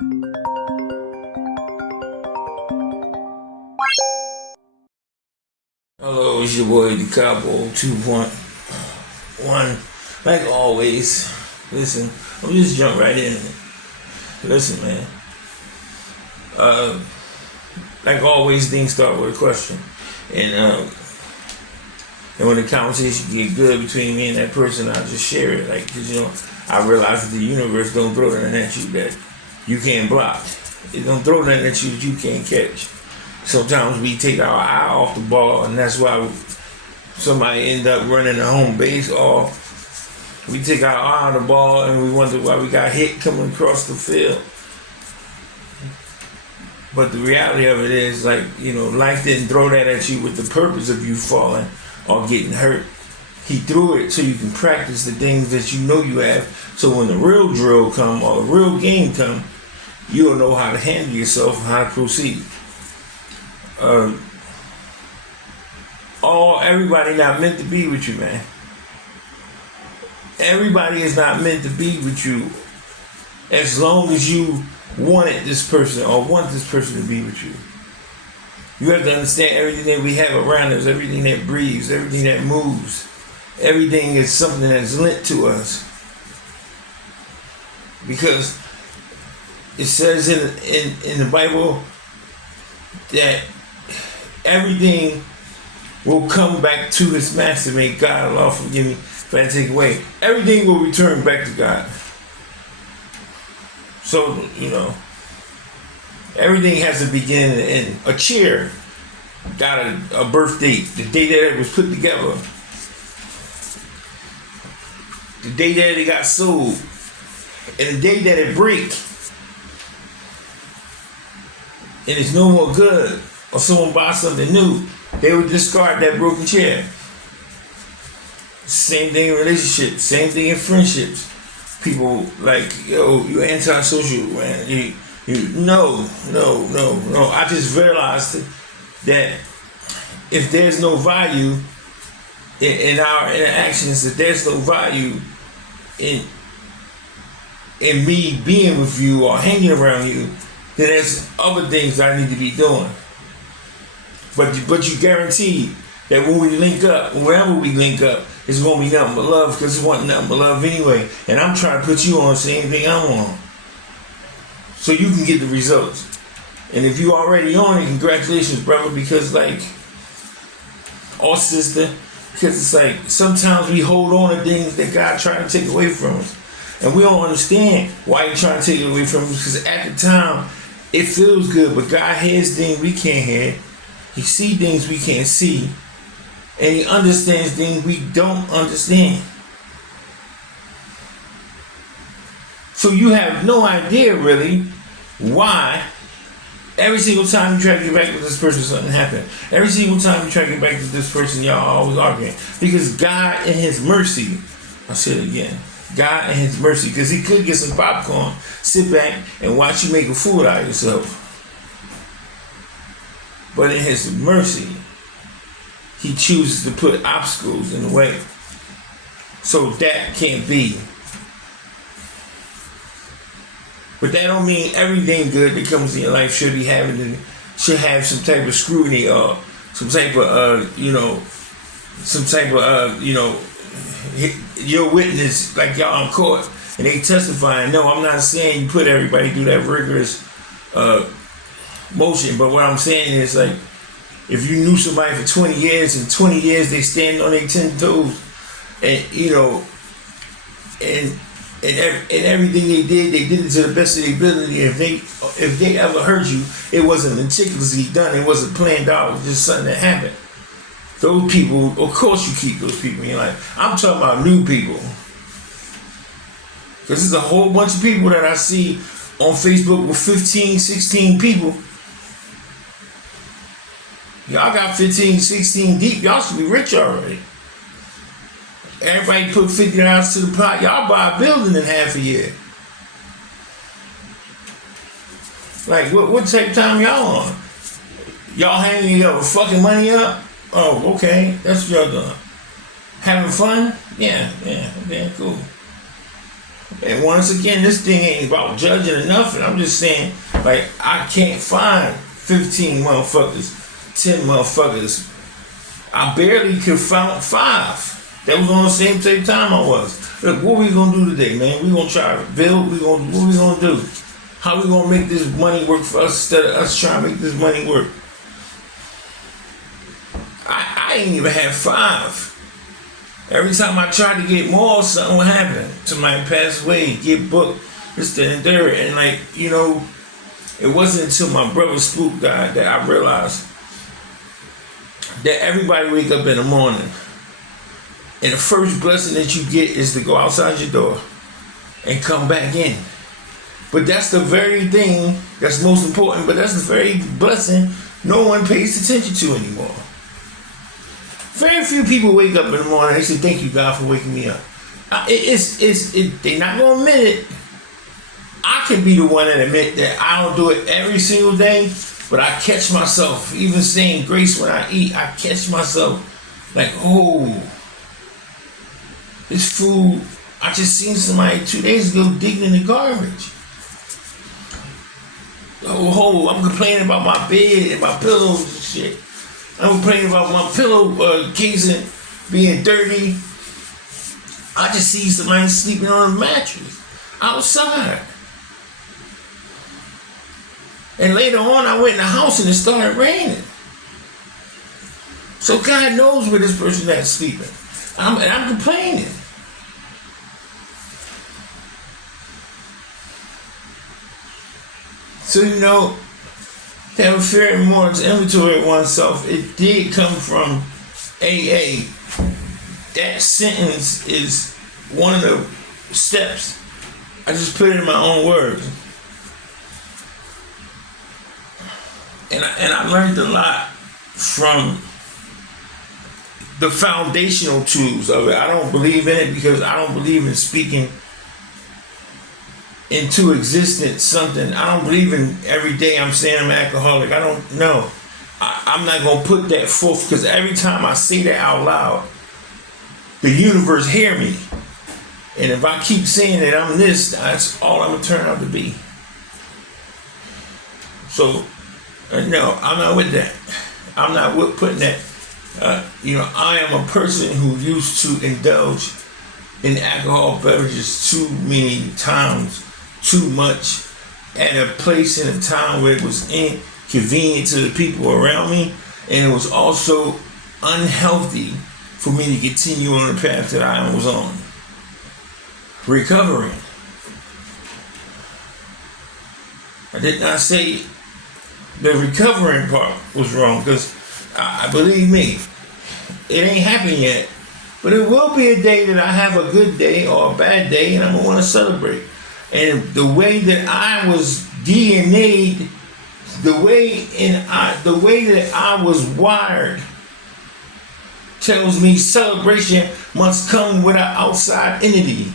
Hello, it's your boy Decopbo 2.1. Like always, listen, I'm just jump right in. Listen, man. Like always, things start with a question, and when the conversation get good between me and that person, I just share it. Like, 'cause, I realize that the universe don't throw nothing at you that you can't block. It don't throw nothing at you that you can't catch. Sometimes we take our eye off the ball, and that's why somebody end up running the home base off. We take our eye on the ball, and we wonder why we got hit coming across the field. But the reality of it is, life didn't throw that at you with the purpose of you falling or getting hurt. He threw it so you can practice the things that you know you have. So when the real drill come or the real game come, you'll know how to handle yourself and how to proceed. Everybody not meant to be with you, man. Everybody is not meant to be with you as long as you wanted this person or want this person to be with you. You have to understand everything that we have around us, everything that breathes, everything that moves, everything is something that's linked to us. Because it says in the Bible that everything will come back to its master. May God, Lord, forgive me if I take away. Everything will return back to God. So, everything has a beginning and end. A chair got a birth date, the day that it was put together, the day that it got sold, and the day that it break, and it's no more good, or someone buys something new, they would discard that broken chair. Same thing in relationships, same thing in friendships. People like, yo, you antisocial, man. No. I just realized that if there's no value in our interactions, if there's no value in me being with you or hanging around you, then there's other things I need to be doing. But you guarantee that when we link up, wherever we link up, it's gonna be nothing but love, because it's want nothing but love anyway. And I'm trying to put you on the same thing I'm on, so you can get the results. And if you already on it, congratulations, brother, because or sister, because it's sometimes we hold on to things that God trying to take away from us, and we don't understand why He's trying to take it away from us, because at the time it feels good, but God hears things we can't hear. He sees things we can't see, and He understands things we don't understand. So you have no idea really why every single time you try to get back with this person, something happened. Every single time you try to get back with this person, y'all always arguing. Because God in His mercy, I'll say it again, God in His mercy, because He could get some popcorn, sit back and watch you make a fool out of yourself. But in His mercy, He chooses to put obstacles in the way. So that can't be. But that don't mean everything good that comes in your life should have some type of scrutiny or some type of your witness, like y'all in court and they testifying. No, I'm not saying you put everybody through that rigorous motion, but what I'm saying is, if you knew somebody for 20 years and 20 years they stand on their 10 toes, and and everything they did it to the best of their ability. If they ever hurt you, it wasn't meticulously done. It wasn't planned out. It was just something that happened. Those people, of course you keep those people in your life. I'm talking about new people. Because there's a whole bunch of people that I see on Facebook with 15, 16 people. Y'all got 15, 16 deep. Y'all should be rich already. Everybody put $50 to the pot. Y'all buy a building in half a year. What type of time y'all on? Y'all hanging your fucking money up? Oh, okay. That's what y'all doing. Having fun? Yeah, cool. Yeah, And once again, this thing ain't about judging or nothing. I'm just saying, like, I can't find 15 motherfuckers, 10 motherfuckers. I barely could find 5. That was on the same time I was. Look, what we gonna do today, man? We gonna try to build. What we gonna do? How we gonna make this money work for us instead of us trying to make this money work? I ain't even had 5. Every time I tried to get more, something would happen. Somebody passed away, get booked, this, that, and third. And like, you know, it wasn't until my brother Spook died that I realized that everybody wake up in the morning and the first blessing that you get is to go outside your door and come back in. But that's the very thing that's most important, but that's the very blessing no one pays attention to anymore. Very few people wake up in the morning and they say, thank you, God, for waking me up. They're not going to admit it. I can be the one that admit that I don't do it every single day, but I catch myself, even saying grace when I eat, I catch myself like, oh, this food, I just seen somebody 2 days ago digging in the garbage. Oh, I'm complaining about my bed and my pillows and shit. I'm complaining about my pillow casing being dirty. I just see somebody sleeping on a mattress outside. And later on, I went in the house and it started raining. So God knows where this person is sleeping. I'm complaining. So, you know, to have a fair and more inventory of oneself, it did come from AA. That sentence is one of the steps. I just put it in my own words. And I learned a lot from the foundational tools of it. I don't believe in it because I don't believe in speaking into existence something. I don't believe in every day I'm saying I'm an alcoholic. I don't know. I'm not going to put that forth because every time I say that out loud, the universe hear me. And if I keep saying that I'm this, that's all I'm going to turn out to be. So, no, I'm not with that. I'm not with putting that. I am a person who used to indulge in alcohol beverages too many times, too much, at a place in a time where it was inconvenient to the people around me, and it was also unhealthy for me to continue on the path that I was on. Recovering. I did not say the recovering part was wrong, because I believe me, it ain't happened yet. But it will be a day that I have a good day or a bad day, and I'm gonna want to celebrate. And the way that I was DNA'd, the way that I was wired, tells me celebration must come with an outside entity.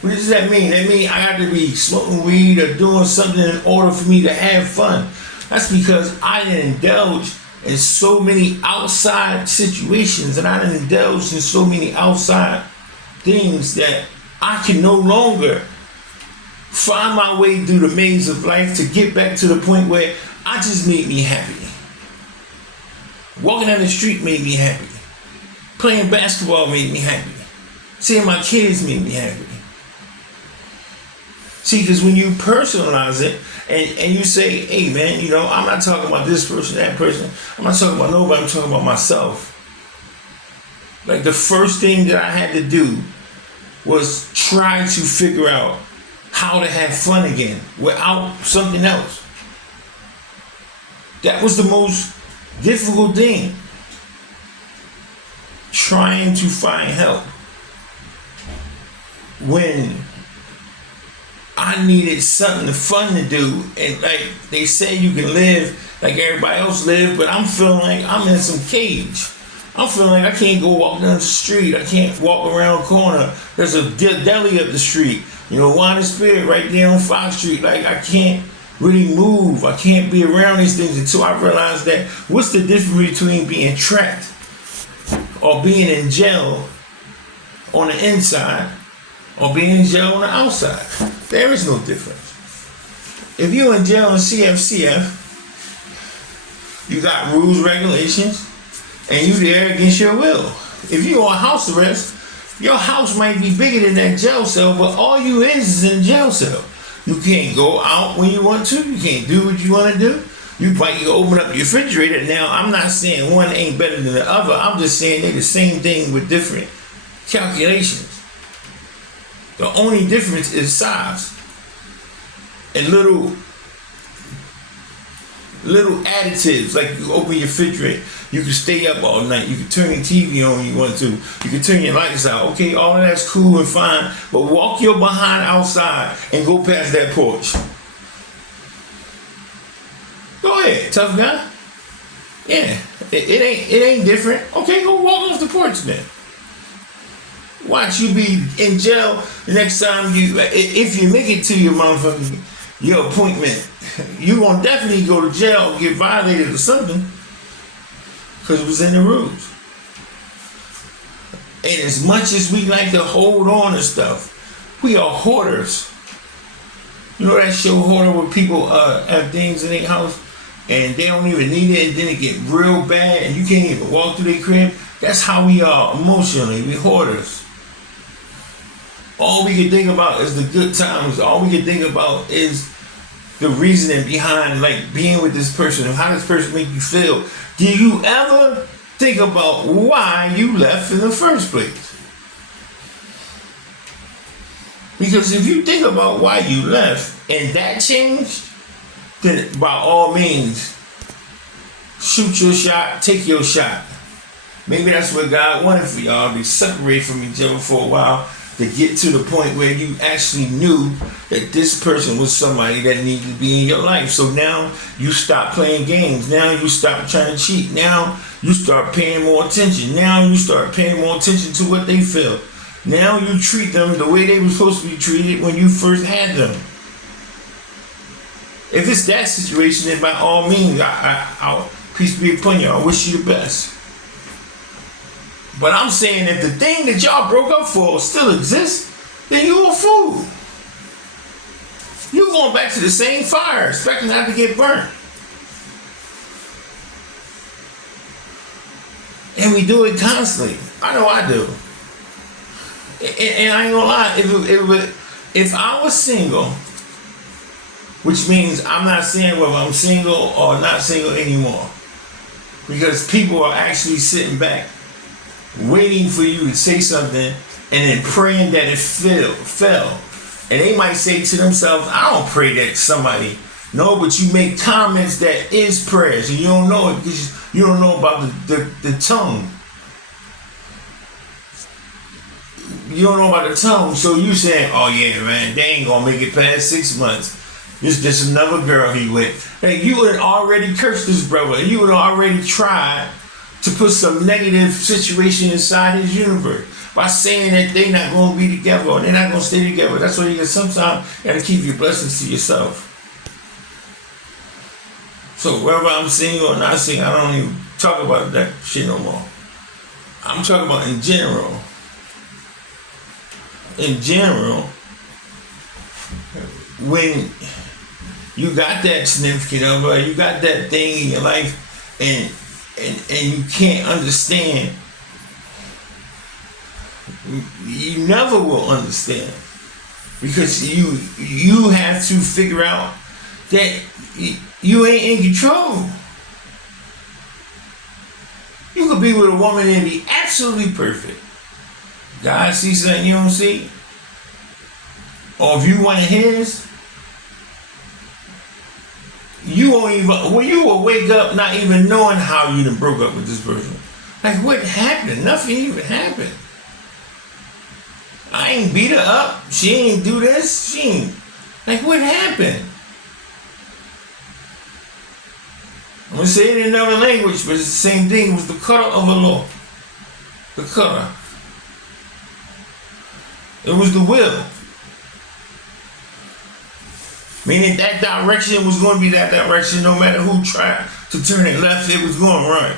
What does that mean? That means I have to be smoking weed or doing something in order for me to have fun. That's because I didn't indulge in so many outside situations, and I didn't indulge in so many outside things that I can no longer find my way through the maze of life to get back to the point where I just made me happy. Walking down the street made me happy. Playing basketball made me happy. Seeing my kids made me happy. See, because when you personalize it and you say, hey man, I'm not talking about this person, that person. I'm not talking about nobody, I'm talking about myself. Like the first thing that I had to do was try to figure out how to have fun again without something else. That was the most difficult thing. Trying to find help when I needed something fun to do. And like they say, you can live like everybody else live, but I'm feeling like I'm in some cage. I'm feeling like I can't go walk down the street. I can't walk around the corner. There's a deli up the street. Wine and Spirit right there on Fox Street. Like I can't really move. I can't be around these things until I realize that what's the difference between being trapped or being in jail on the inside or being in jail on the outside. There is no difference. If you're in jail in CFCF, you got rules, regulations, and you there against your will. If you're on house arrest, your house might be bigger than that jail cell, but all you is in a jail cell. You can't go out when you want to. You can't do what you want to do. You can open up your refrigerator. Now, I'm not saying one ain't better than the other. I'm just saying they're the same thing with different calculations. The only difference is size and little additives. Like you open your refrigerator, you can stay up all night. You can turn your TV on when you want to. You can turn your lights out. Okay, all of that's cool and fine. But walk your behind outside and go past that porch. Go ahead, tough guy. Yeah, it ain't different. Okay, go walk off the porch then. Watch you be in jail the next time if you make it to your appointment, you gonna definitely go to jail or get violated or something, because it was in the rules. And as much as we like to hold on to stuff, we are hoarders. You know that show Hoarder, where people have things in their house and they don't even need it, and then it get real bad and you can't even walk through their crib? That's how we are emotionally. We hoarders. All we can think about is the good times. All we can think about is the reasoning behind, like, being with this person and how this person make you feel. Do you ever think about why you left in the first place? Because if you think about why you left and that changed, then by all means, shoot your shot, take your shot. Maybe that's what God wanted for y'all, to separate from each other for a while, to get to the point where you actually knew that this person was somebody that needed to be in your life. So now you stop playing games. Now you stop trying to cheat. Now you start paying more attention. Now you start paying more attention to what they feel. Now you treat them the way they were supposed to be treated when you first had them. If it's that situation, then by all means, I'll peace be upon you. I wish you the best. But I'm saying, if the thing that y'all broke up for still exists, then you a fool. You going back to the same fire, expecting not to get burnt. And we do it constantly. I know I do. And I ain't gonna lie, if I was single, which means I'm not saying whether I'm single or not single anymore, because people are actually sitting back waiting for you to say something and then praying that it fell. And they might say to themselves, I don't pray that somebody. No, but you make comments that is prayers, and you don't know it because you don't know about the tongue. You don't know about the tongue, so you saying, oh yeah, man, they ain't gonna make it past 6 months. It's just another girl he with. Hey, you would already cursed this brother. You would already tried to put some negative situation inside his universe by saying that they not going to be together or they're not going to stay together. That's why you sometimes got to keep your blessings to yourself. So whether I'm single or not single, I don't even talk about that shit no more. I'm talking about in general. In general, when you got that significant other, you got that thing in your life, and you can't understand, you never will understand, because you have to figure out that you ain't in control. You could be with a woman and be absolutely perfect. God sees something you don't see, or if you one of his, you won't even, well, you will wake up not even knowing how you done broke up with this person. Like, what happened? Nothing even happened. I ain't beat her up. She ain't do this. She ain't. Like, what happened? I'm gonna say it in another language, but it's the same thing. It was the cutter of a law. The cutter. It was the will. Meaning that direction was going to be that direction, no matter who tried to turn it left, it was going right.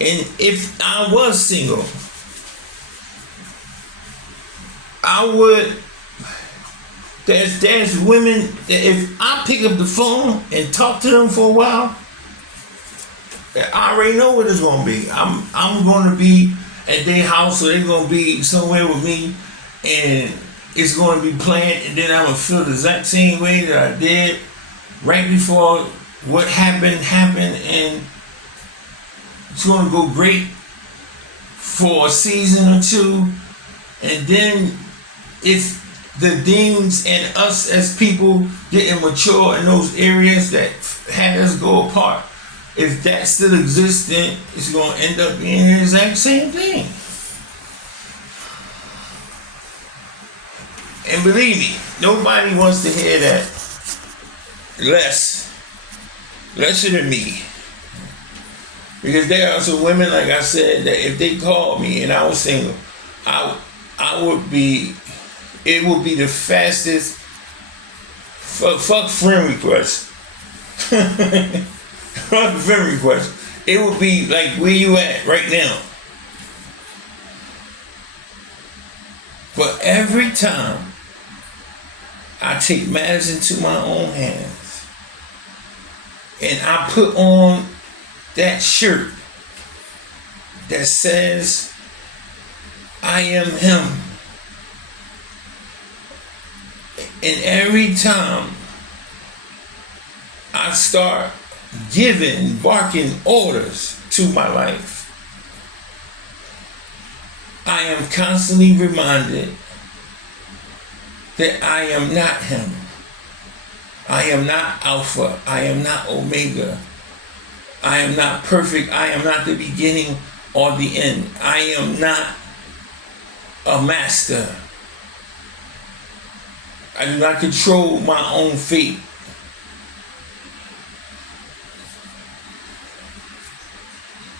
And if I was single, I would. There's women that if I pick up the phone and talk to them for a while, I already know what it's gonna be. I'm gonna be at their house, or they're gonna be somewhere with me, and it's gonna be planned, and then I'm gonna feel the exact same way that I did right before what happened, and it's gonna go great for a season or two, and then if the things and us as people getting mature in those areas that had us go apart, if that still exists, then it's gonna end up being the exact same thing. And believe me, nobody wants to hear that lesser than me. Because there are some women, like I said, that if they called me and I was single, I would be, it would be the fastest fuck friend request. Fuck friend request. It would be like, where you at right now? But every time I take matters into my own hands and I put on that shirt that says, I am him. And every time I start barking orders to my life, I am constantly reminded that I am not him. I am not Alpha. I am not Omega. I am not perfect. I am not the beginning or the end. I am not a master. I do not control my own fate.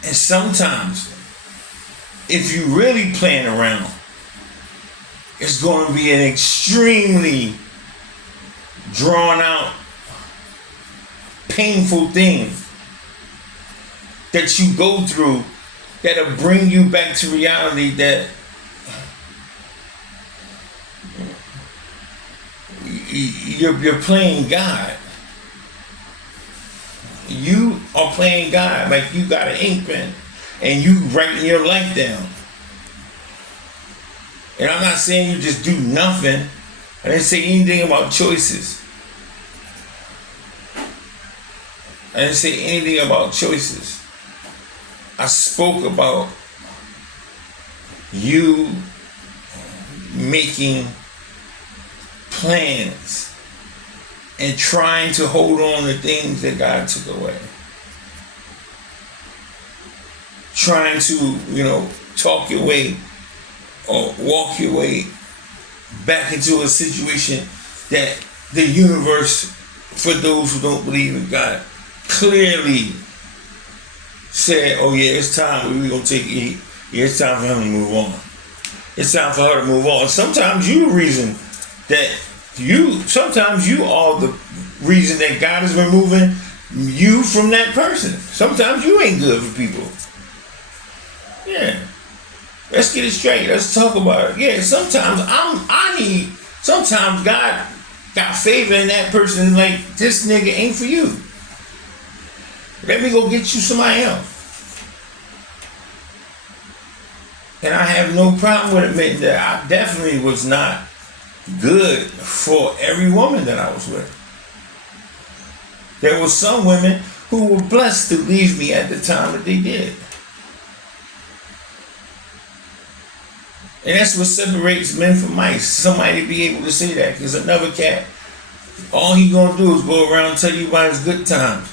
And sometimes, if you really playing around, it's going to be an extremely drawn out, painful thing that you go through that'll bring you back to reality that you're playing God. You are playing God, like you got an ink pen and you writing your life down. And I'm not saying you just do nothing. I didn't say anything about choices. I didn't say anything about choices. I spoke about you making plans and trying to hold on to things that God took away. Trying to, talk your way or walk your way back into a situation that the universe, for those who don't believe in God, clearly said, oh yeah, it's time, we're going to take it. Yeah, it's time for him to move on. It's time for her to move on. Sometimes you the reason that sometimes you are the reason that God is removing you from that person. Sometimes you ain't good for people. Yeah. Let's get it straight. Let's talk about it. Yeah, sometimes sometimes God got favor in that person and like, this nigga ain't for you. Let me go get you somebody else. And I have no problem with admitting that I definitely was not good for every woman that I was with. There were some women who were blessed to leave me at the time that they did. And that's what separates men from mice. Somebody to be able to say that. Because another cat, all he gonna do is go around and tell you about his good times.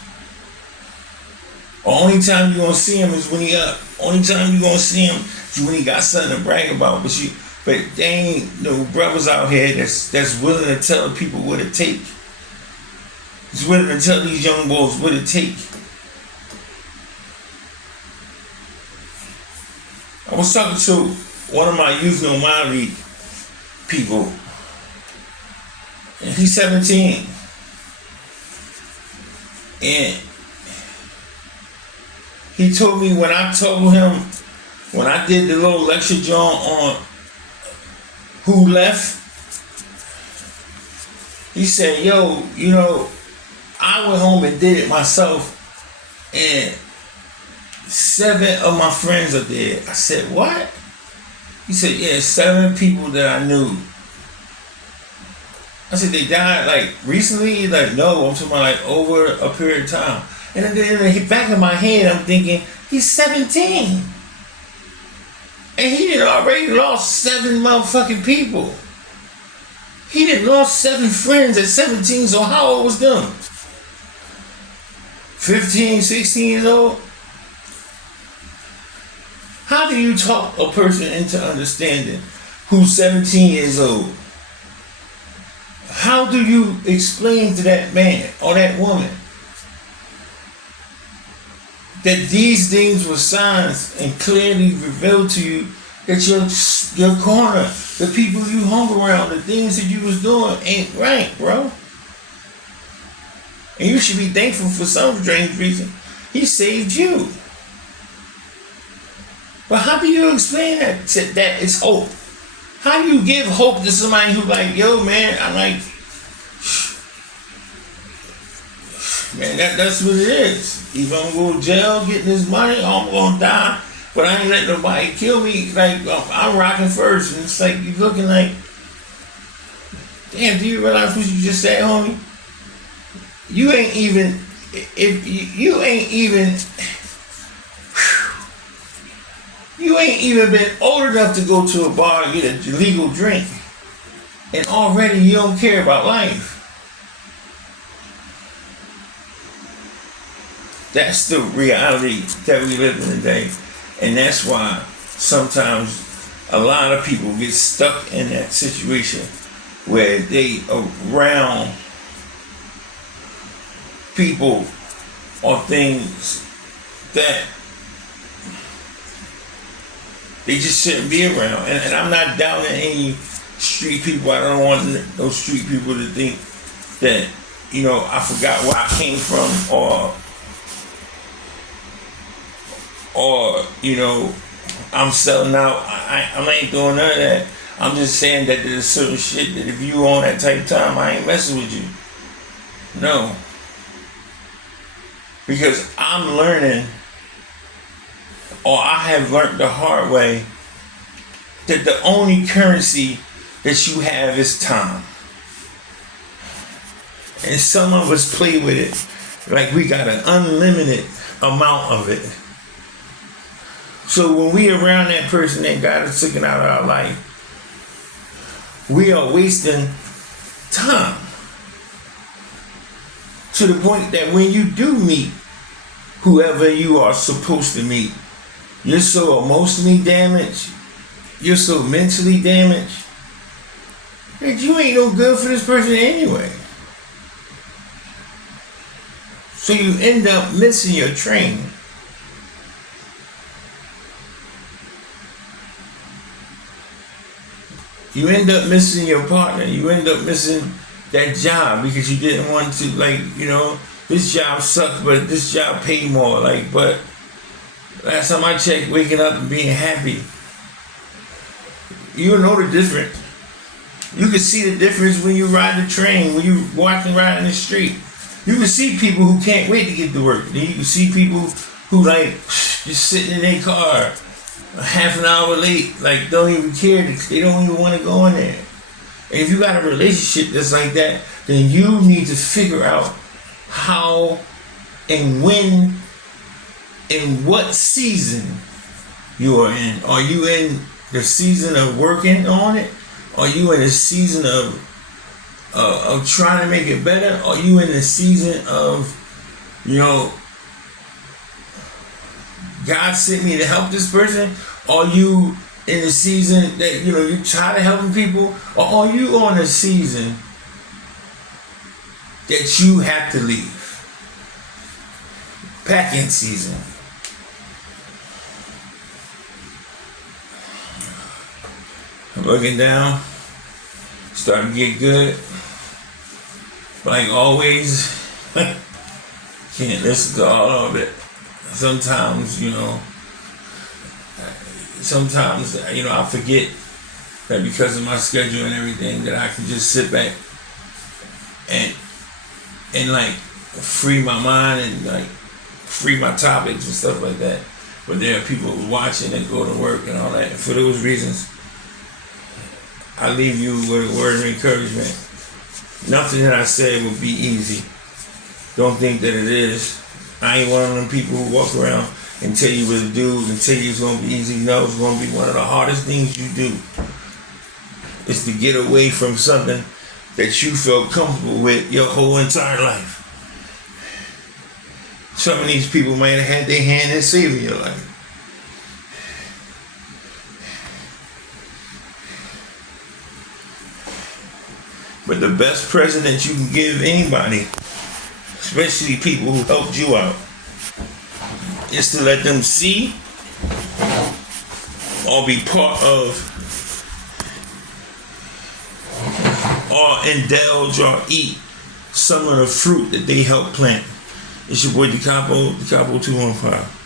Only time you gonna see him is when he up. Only time you gonna see him is when he got something to brag about. But they ain't no brothers out here that's willing to tell people what it take. It's willing to tell these young boys what it take. I was talking to one of my youth normality people, and he's 17, and He told me when I told him, when I did the little lecture joint on who left, he said, yo, you know, I went home and did it myself, and 7 of my friends are dead. I said, what? He said, yeah, 7 people that I knew. I said, they died like recently? He's like, no, I'm talking about like over a period of time. And then in the back of my head, I'm thinking, he's 17. And he done already lost 7 motherfucking people. He done lost 7 friends at 17, so how old was them? 15, 16 years old? How do you talk a person into understanding who's 17 years old? How do you explain to that man or that woman that these things were signs and clearly revealed to you that your corner, the people you hung around, the things that you was doing ain't right, bro? And you should be thankful for some strange reason. He saved you. But how do you explain that it's hope? How do you give hope to somebody who like, yo, man, I'm like, man, that's what it is. Either I'm going to jail getting this money or I'm going to die, but I ain't letting nobody kill me. Like, I'm rocking first. And it's like, you looking like, damn, do you realize what you just said, homie? You ain't even, you ain't even been old enough to go to a bar and get a legal drink. And already you don't care about life. That's the reality that we live in today. And that's why sometimes a lot of people get stuck in that situation where they around people or things that they just shouldn't be around. And I'm not doubting any street people. I don't want those street people to think that, you know, I forgot where I came from or you know, I'm selling out. I ain't doing none of that. I'm just saying that there's certain shit that if you on that type of time, I ain't messing with you. No. Because I'm learning, or I have learned the hard way, that the only currency that you have is time. And some of us play with it like we got an unlimited amount of it. So when we around that person that God has taken out of our life, we are wasting time. To the point that when you do meet whoever you are supposed to meet, you're so emotionally damaged, you're so mentally damaged, that you ain't no good for this person anyway. So you end up missing your train. You end up missing your partner. You end up missing that job because you didn't want to, like, you know, this job sucks, but this job paid more. Like, but last time I checked, waking up and being happy, you know the difference. You can see the difference when you ride the train, when you walking riding the street. You can see people who can't wait to get to work. Then you can see people who like just sitting in their car a half an hour late, like don't even care. They don't even want to go in there. And if you got a relationship that's like that, then you need to figure out how and when and what season you are in. Are you in the season of working on it? Are you in a season of trying to make it better? Are you in the season of, you know, God sent me to help this person? Are you in the season that, you know, you're tired of helping people? Or are you on a season that you have to leave? Packing season. I'm looking down, starting to get good. But like always, can't listen to all of it. sometimes, I forget that because of my schedule and everything, that I can just sit back and like free my mind and like free my topics and stuff like that. But there are people watching and go to work and all that. And for those reasons, I leave you with a word of encouragement. Nothing that I said will be easy. Don't think that it is. I ain't one of them people who walk around and tell you what to do and tell you it's going to be easy. No, it's going to be one of the hardest things you do. Is to get away from something that you felt comfortable with your whole entire life. Some of these people might have had their hand in saving your life. But the best present that you can give anybody, especially people who helped you out, is to let them see or be part of or indulge or eat some of the fruit that they helped plant. It's your boy Decopbo 2.1.